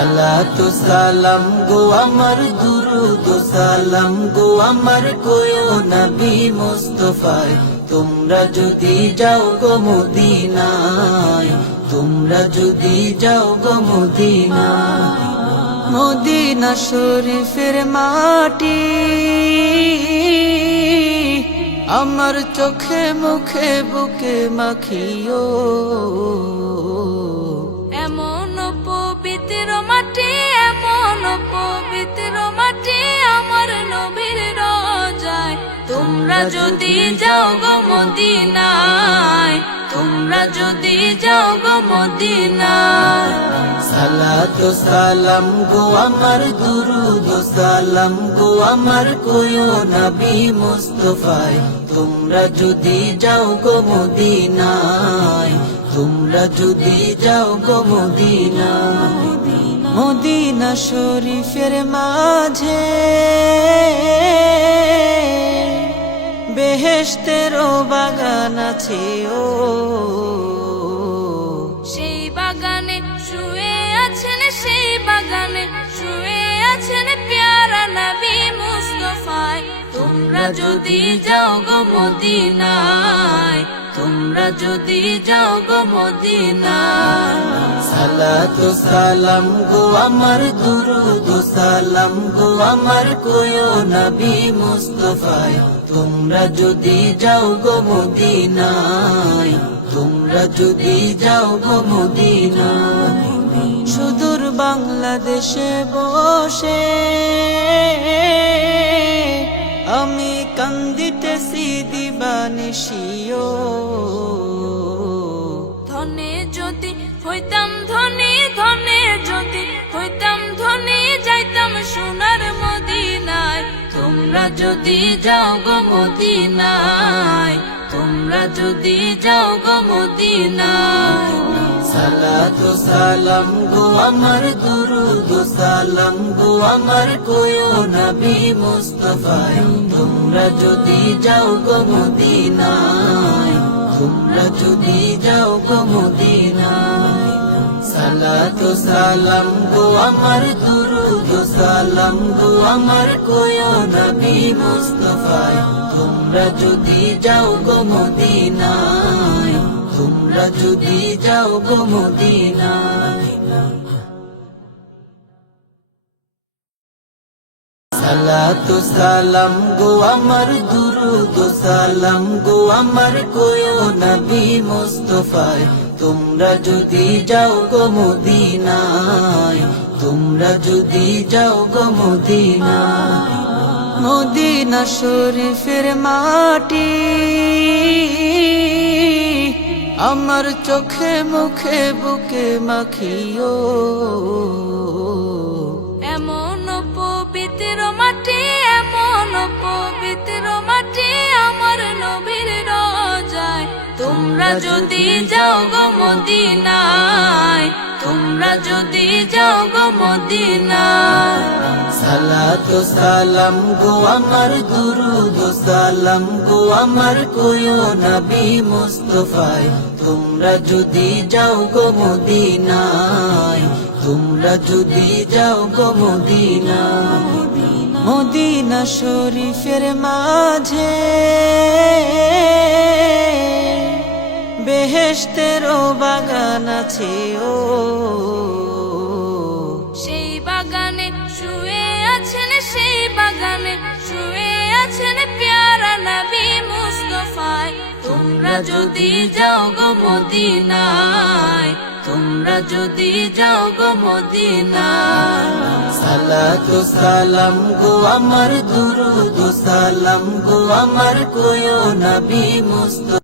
সালাতু সালাম গো আমার দুরুদ সালাম গো আমার কোয়ো নবী মুস্তাফায় তোমরা যদি যাও গো মদিনায় তোমরা যদি যাও গো মদিনায় মদিনা শরীফের মাটি আমার চোখে মুখে বুকে মাখিও এমন পবিত্র মাটি এমন পবিত্র মাটি আমার নবীর রোজায় তোমরা যদি যাও গো মদিনায় তোমরা যদি যাও গো মদিনায় সালাতু সালাম গো আমার দুরুদ সালাম গো আমার কোয়ো নবী মুস্তাফায় তোমরা যদি যাও গো মদিনায় তোমরা যদি যাও গো মদিনায় মদিনা শরীফের মাঝে বেহেশতেরও বাগান আছে ও সেই বাগানে শুয়ে আছেন সেই বাগানে শুয়ে আছেন প্যারা নবী মুস্তাফায় তোমরা যদি যাও গো মদিনায় তোমরা যদি যাও গো মদিনায় সালাতু সালাম গো আমার দুরুদ সালাম গো আমার কোয়ো নবী মুস্তাফায় তোমরা যদি যাও গো মদিনায় তোমরা যদি যাও গো মদিনায় সুদূর বাংলাদেশে বসে আমি কান্দিতেছি দিবানিশিও ধনে যদি হইতাম ধনী ধনে যদি হইতাম ধনী যাইতাম সোনার মদিনায় তোমরা যদি যাও গো মদিনায় তোমরা যদি যাও গো মদিনায় সালাতু সালাম গো আমার দুরুদ সালাম গো আমার কোয়ো নবী মুস্তাফায় তোমরা যদি যাও গো মদিনায় তোমরা যদি যাও গো মদিনায় সালাতু সালাম গো আমার দুরুদ সালাম গো আমার কোয়ো নবী মুস্তাফায় তোমরা যদি যাও গো মদিনায় তোমরা যদি যাও গো মদিনায় সালাতু সালাম গো আমার দুরুদ সালাম গো আমার কোয়ো নবী মুস্তাফায় তোমরা যদি যাও গো মদিনায় তোমরা যদি যাও গো মদিনায় মদিনা শরীফের মাটি আমার চোখে মুখে বুকে মাখিও এমন পবিত্র মাটি এমন পবিত্র মাটি আমার নবীর রোজায় তোমরা যদি যাও গো মদিনায় তোমরা যদি যাও গো মদিনায় সালাতু সালাম গো আমার দুরুদ সালাম গো আমার কোয়ো নবী মুস্তাফায় তোমরা যদি যাও গো মদিনায় তোমরা যদি যাও গো মদিনায় মদিনা শরীফের মাঝে বেহেশতেরও বাগান আছে ও সেই বাগানে শুয়ে আছেন সেই বাগানে শুয়ে আছেন প্যারা নবী মুস্তাফায় তোমরা যদি যাও গো মদিনায় তোমরা যদি যাও গো মদিনায় সালাতু সালাম গো আমার দুরুদ সালাম গো আমার কোয়ো নবী মুস্তাফা